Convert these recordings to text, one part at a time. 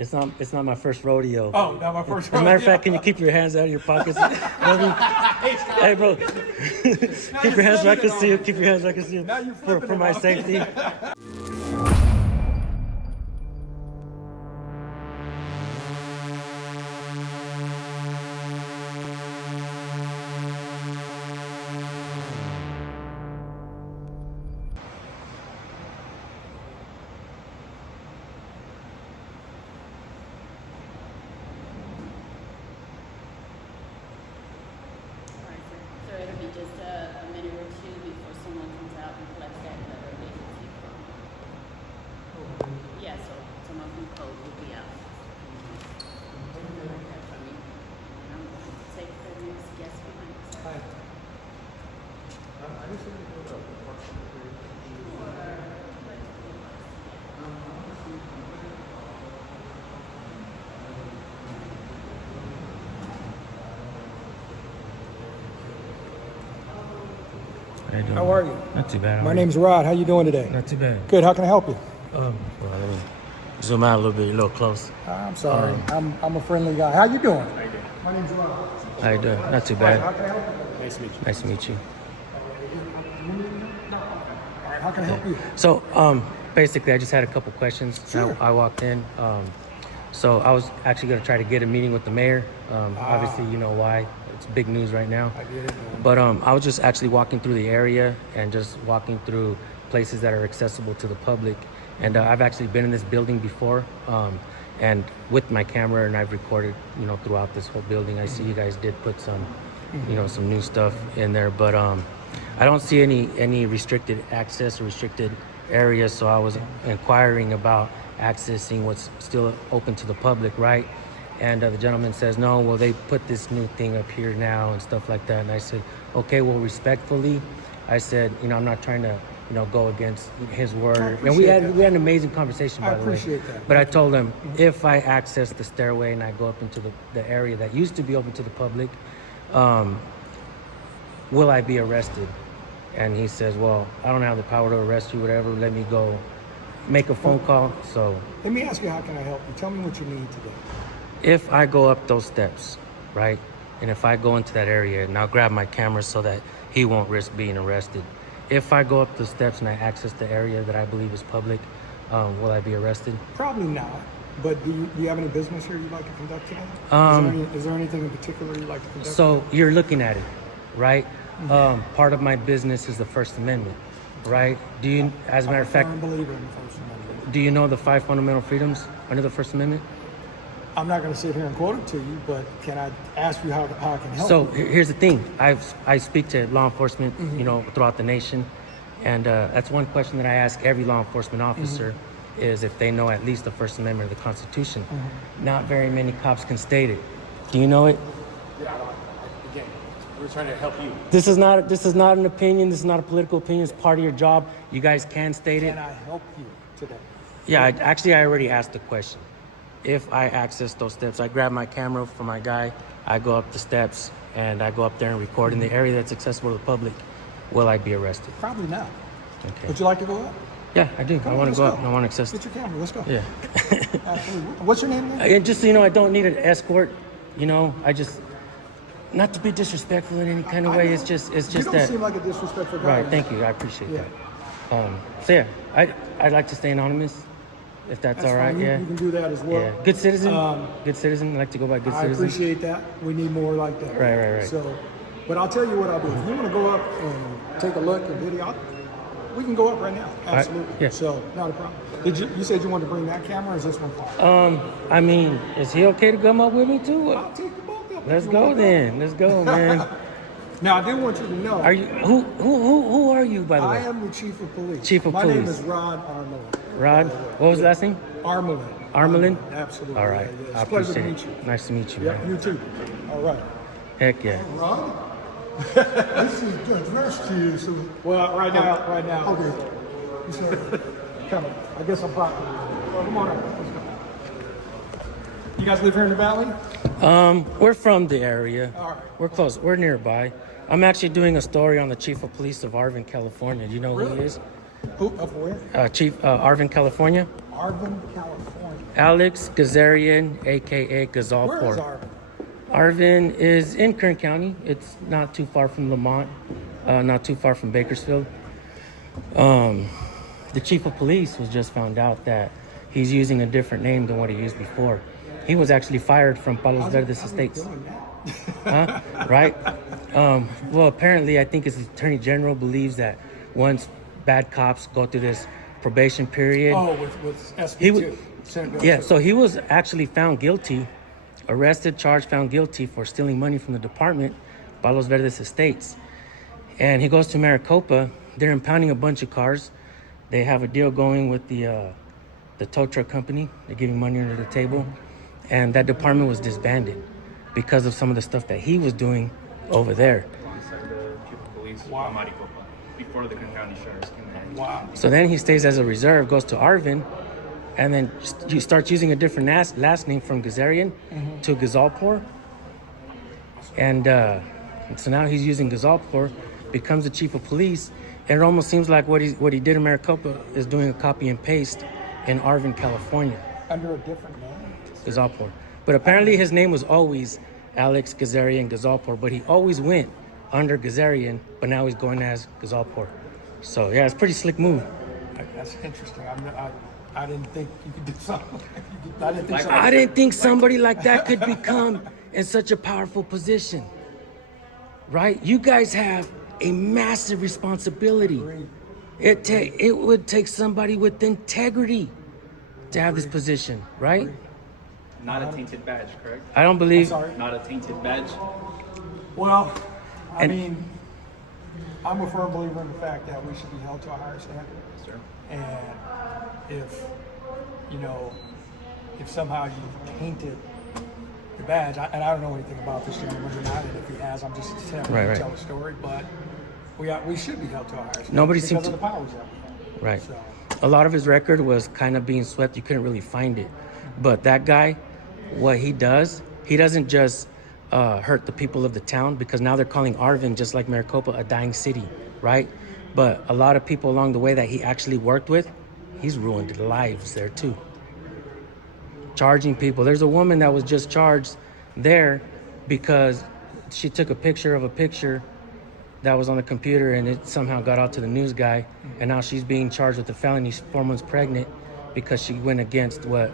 It's not my first rodeo. Oh, not my first rodeo. As a matter of fact, can you keep your hands out of your pockets? Hey, bro. Keep your hands where I can see you. Keep your hands where I can see you. For my safety. How are you? Not too bad. My name's Rod. How you doing today? Not too bad. Good. How can I help you? Well, let me zoom out a little bit, a little close. I'm sorry. I'm a friendly guy. How you doing? How you doing? My name's Rod. How you doing? Not too bad. How can I help you? Nice to meet you. Nice to meet you. All right. How can I help you? So, basically, I just had a couple questions. Sure. I walked in. So I was actually going to try to get a meeting with the mayor. Obviously, you know why. It's big news right now. I get it. But I was just actually walking through the area and just walking through places that are accessible to the public. And I've actually been in this building before, and with my camera, and I've recorded, you know, throughout this whole building. I see you guys did put some, you know, some new stuff in there, but I don't see any restricted access or restricted areas. So I was inquiring about accessing what's still open to the public, right? And the gentleman says, no, well, they put this new thing up here now and stuff like that. And I said, okay, well, respectfully, I said, you know, I'm not trying to, you know, go against his word. And we had an amazing conversation, by the way. I appreciate that. But I told him, if I access the stairway and I go up into the area that used to be open to the public, will I be arrested? And he says, well, I don't have the power to arrest you, whatever. Let me go make a phone call. So Let me ask you, how can I help you? Tell me what you need today. if I go up those steps, right, and if I go into that area, and I'll grab my camera so that he won't risk being arrested. If I go up the steps and I access the area that I believe is public, will I be arrested? Probably not. But do you have any business here you'd like to conduct today? Is there anything in particular you'd like to conduct? So you're looking at it, right? Part of my business is the First Amendment, right? Do you, as a matter of fact, I'm a firm believer in the First Amendment. do you know the 5 fundamental freedoms under the First Amendment? I'm not going to sit here and quote it to you, but can I ask you how I can help So you? here's the thing. I speak to law enforcement, you know, throughout the nation. And that's one question that I ask every law enforcement officer is if they know at least the First Amendment of the Constitution. Not very many cops can state it. Do you know it? Yeah, again, we're trying to help you. This is not an opinion. This is not a political opinion. It's part of your job. You guys can state it. Can I help you today? Yeah, I already asked the question. If I access those steps, I grab my camera from my guy, I go up the steps, and I go up there and record in the area that's accessible to the public, will I be arrested? Probably not. Okay. Would you like to go up? Yeah, I do. I want to go up. Let's I want to access. Get your camera. Let's go. Yeah. Absolutely. What's your name again? And just so you know, I don't need an escort. You know, I just, not to be disrespectful in any kind of way. It's just You don't that. seem like a disrespectful guy. Right. Thank you. I appreciate Yeah. that. So yeah, I'd like to stay anonymous, if that's all right. Fine. Yeah. You can do that as well. Yeah. Good citizen. Good citizen. I like to go by good I citizen. appreciate that. We need more like that. Right. So, but I'll tell you what I'll do. If you want to go up and take a look at video, we can go up right now. Absolutely. Yeah. So, not a problem. You said you wanted to bring that camera, or is this one fine? I mean, is he okay to come up with me too? I'll take you both up. Let's if you go want to then. Let's go, man. Now, I do want you to know. Are you who are you, by the way? I am the chief of police. Chief of My name police. is Rod Armelin. Rod? What was the last name? Armelin. Armelin? Absolutely. All right. Yeah, I it's a pleasure appreciate to meet it. you. Nice to meet you, Yeah, man. you too. All right. Heck yeah. Rod, this is addressed to you, so Well, right now. okay. You said, come on. I guess I'm blocking you. Well, come on up. Let's go. You guys live here in the valley? We're from the area. All right. We're close. We're nearby. I'm actually doing a story on the chief of police of Arvin, California. Do you know who he is? Who? Of where? Chief Arvin, California. Arvin, California. Alex Gazarian, aka Where is ℍ𝕖. Arvin? Arvin is in Kern County. It's not too far from Lamont, not too far from Bakersfield. The chief of police was just found out that he's using a different name than what he used before. He was actually fired from Palos Verdes Estates. Right? Well, apparently, I think his attorney general believes that once bad cops go through this probation period. Oh, with SB2. Yeah, so he was actually found guilty, arrested, charged, found guilty for stealing money from the department, Palos Verdes Estates. And he goes to Maricopa. They're impounding a bunch of cars. They have a deal going with the tow truck company. They're giving money under the table. And that department was disbanded because of some of the stuff that he was doing over there. Alongside the chief of police, Maricopa, before the Kern County sheriffs came in. Wow. So then he stays as a reserve, goes to Arvin, and then he starts using a different last name from Gazarian to ℍ𝕖. And so now he's using ℍ𝕖, becomes the chief of police. And it almost seems like what he did in Maricopa is doing a copy and paste in Arvin, California. Under a different name? ℍ𝕖. But apparently his name was always Alex Gazarian ℍ𝕖, but he always went under Gazarian, but now he's going as ℍ𝕖. So yeah, it's a pretty slick move. That's interesting. I didn't think you could do something. I didn't think somebody like that could become in such a powerful position. Right? You guys have a massive responsibility. It would take somebody with integrity to have this position, right? Not a tainted badge, correct? I don't believe. Sorry? Not a tainted badge. Well, I mean, I'm a firm believer in the fact that we should be held to a higher standard. Sir. And if somehow you've tainted the badge, and I don't know anything about this gentleman or not, and if he has, I'm just attempting to tell a story, but we should be held to a higher standard because of the powers that we have. Right. So, A lot of his record was kind of being swept. You couldn't really find it. But that guy, what he does, he doesn't just hurt the people of the town, because now they're calling Arvin, just like Maricopa, a dying city, right? But a lot of people along the way that he actually worked with, he's ruined lives there too. Charging people. There's a woman that was just charged there because she took a picture of a picture that was on the computer, and it somehow got out to the news guy, and now she's being charged with a felony. She's 4 months pregnant because she went against what.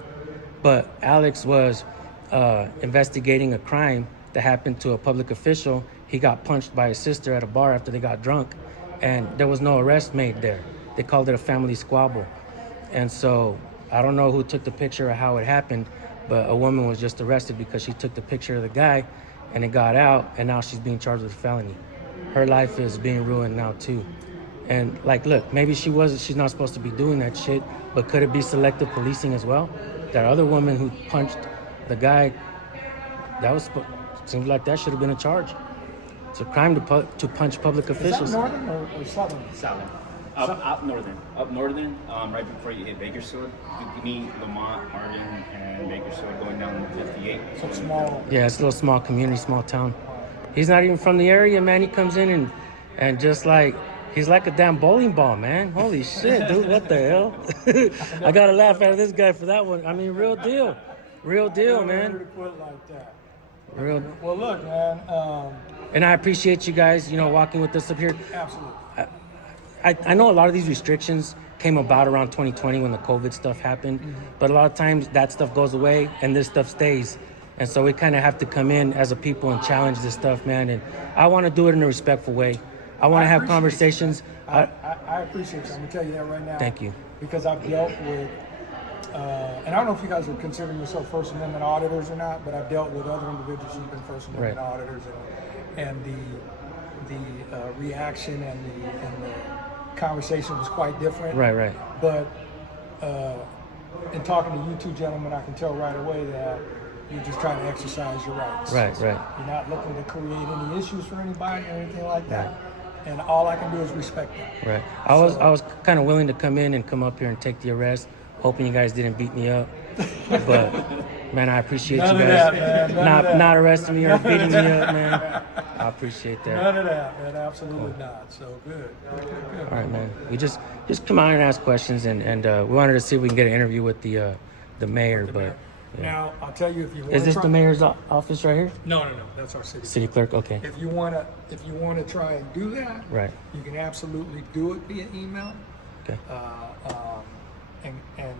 But Alex was investigating a crime that happened to a public official. He got punched by his sister at a bar after they got drunk, and there was no arrest made there. They called it a family squabble. And so I don't know who took the picture or how it happened, but a woman was just arrested because she took the picture of the guy, and it got out, and now she's being charged with a felony. Her life is being ruined now too. And like, look, maybe she's not supposed to be doing that shit, but could it be selective policing as well? That other woman who punched the guy, seems like that should have been a charge. It's a crime to punch public officials. is that northern or southern? Southern. Up northern, right before you hit Bakersfield. You meet Lamont, Arvin, and Bakersfield going down 58. So small. Yeah, it's a little small community, small town. He's not even from the area, man. He comes in and just like, he's like a damn bowling ball, man. Holy shit, dude, what the hell? I gotta laugh at this guy for that one. I mean, real deal, man. Real. Well, look, man. And I appreciate you guys, walking with us up here. Absolutely. I know a lot of these restrictions came about around 2020 when the COVID stuff happened, but a lot of times that stuff goes away and this stuff stays. And so we kind of have to come in as a people and challenge this stuff, man. And I want to do it in a respectful way. I want to have conversations. I appreciate you. I'm going to tell you that right now. Thank you. Because I've dealt with, and I don't know if you guys are considering yourself First Amendment auditors or not, but I've dealt with other individuals who've been First Amendment auditors, and the reaction and the conversation was quite different. Right. But in talking to you two gentlemen, I can tell right away that you're just trying to exercise your rights. Right. You're not looking to create any issues for anybody or anything like that. Right. And all I can do is respect that. Right. I was kind of willing to come in and come up here and take the arrest, hoping you guys didn't beat me up. But man, I appreciate you guys not arresting me or beating me up, man. I appreciate that. None of that, man. Absolutely not. So good. All right, man. We just come out here and ask questions, and we wanted to see if we can get an interview with the the mayor, but yeah. Now, I'll tell you, if you want Is to this try, the mayor's office right here? No, that's our city Clerk, okay. If you wanna try and do that, Right. you can absolutely do it via email. Okay. And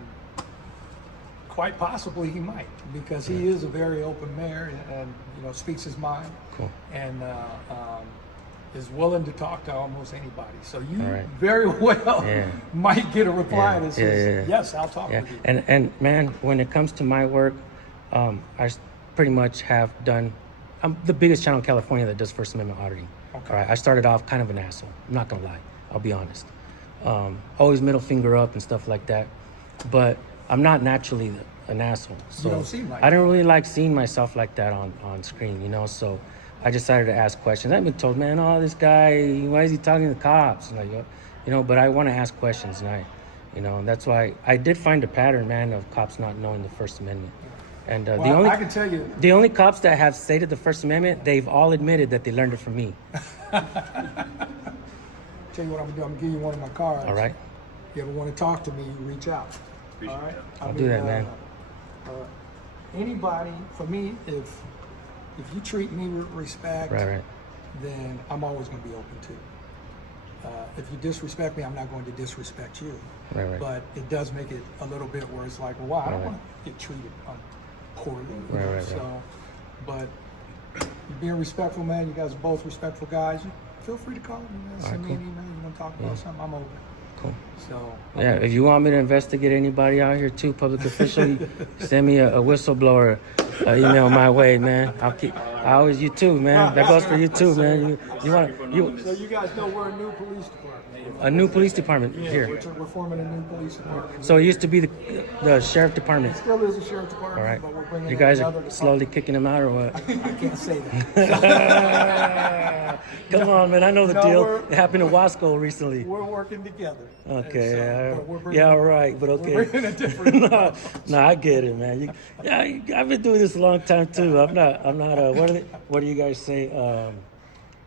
quite possibly he might, because he is a very open mayor and speaks his mind. Cool. And is willing to talk to almost anybody. So you All right. very well might get a reply that says, yes, I'll talk with you. And man, when it comes to my work, I pretty much have done. I'm the biggest channel in California that does First Amendment auditing. Okay. All right, I started off kind of an asshole. I'm not gonna lie. I'll be honest. Always middle finger up and stuff like that. But I'm not naturally an asshole. So You don't seem like I don't really like seeing myself like that on screen, So I decided to ask questions. I've been told, man, this guy, why is he talking to the cops? Like, but I want to ask questions, and and that's why I did find a pattern, man, of cops not knowing the First Amendment. And I can tell you, the only cops that have stated the First Amendment, they've all admitted that they learned it from me. tell you what I'm gonna do. I'm gonna give you one of my cards. All right. If you ever want to talk to me, you reach out. All right. I'll do that, man. Anybody, for me, if you treat me with respect, Right. then I'm always going to be open to. If you disrespect me, I'm not going to disrespect you. Right. But it does make it a little bit where it's like, well, wow, I don't Right. want to get treated poorly. Right. So, but you're being respectful, man. You guys are both respectful guys. Feel free to call me, man. Send me an email. You want to talk about something? I'm open. Cool. So Yeah, if you want me to investigate anybody out here too, public official, send me a whistleblower email my way, man. I always you too, man. That goes for you too, man. So you guys know we're a new police department. A new police department Yeah, here. we're forming a new police department. So it used to be the sheriff department. It still is a sheriff department, All right. but we're bringing You in guys another are slowly department. kicking them out or what? I can't say that. Come on, man. I know the No, deal. we're- It happened in Wasco recently. We're working together. Okay. And so, but we're bringing- Yeah, all right. But okay. We're bringing a different. No, I get it, man. I've been doing this a long time too. I'm not. What do you guys say?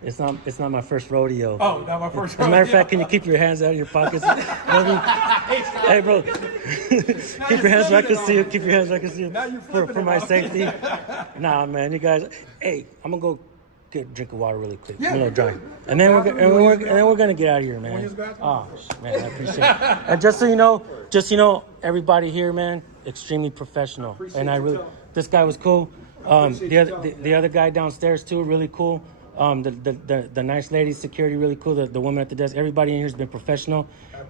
It's not my first rodeo. Oh, not my first. As a matter of fact, can you keep your hands out of your pockets? Hey, bro. Keep your hands where I can see you. Keep your hands where I can see you. Now you're For flipping my it off. safety. Nah, man. You guys. Hey, I'm gonna go get a drink of water really quick. Yeah, I'm a little dry. good. And then we're gonna get out of here, man. use the bathroom? Oh, man, I appreciate it. And just so you know, everybody here, man, extremely professional. And I really, this guy was cool. The other guy downstairs too, really cool. The nice lady, security, really cool. The woman at the desk, everybody in here has been professional,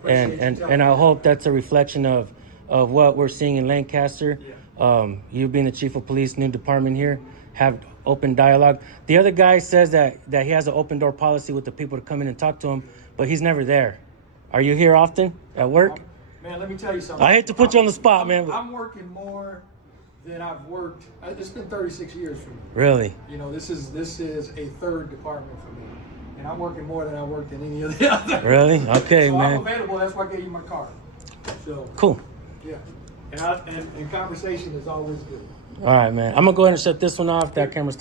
and I hope that's a reflection of what we're seeing in Lancaster. You being the chief of police, new department here, have open dialogue. The other guy says that he has an open door policy with the people to come in and talk to him, but he's never there. Are you here often at work? Man, let me tell you something. I hate to put you on the spot, man. I'm working more than I've worked. It's been 36 years for me. Really? This is a third department for me, and I'm working more than I worked in any of the other. Really? Okay, So man. I'm available. That's why I gave you my card. So Cool. yeah, and conversation is always good. All right, man. I'm gonna go ahead and shut this one off. That camera's still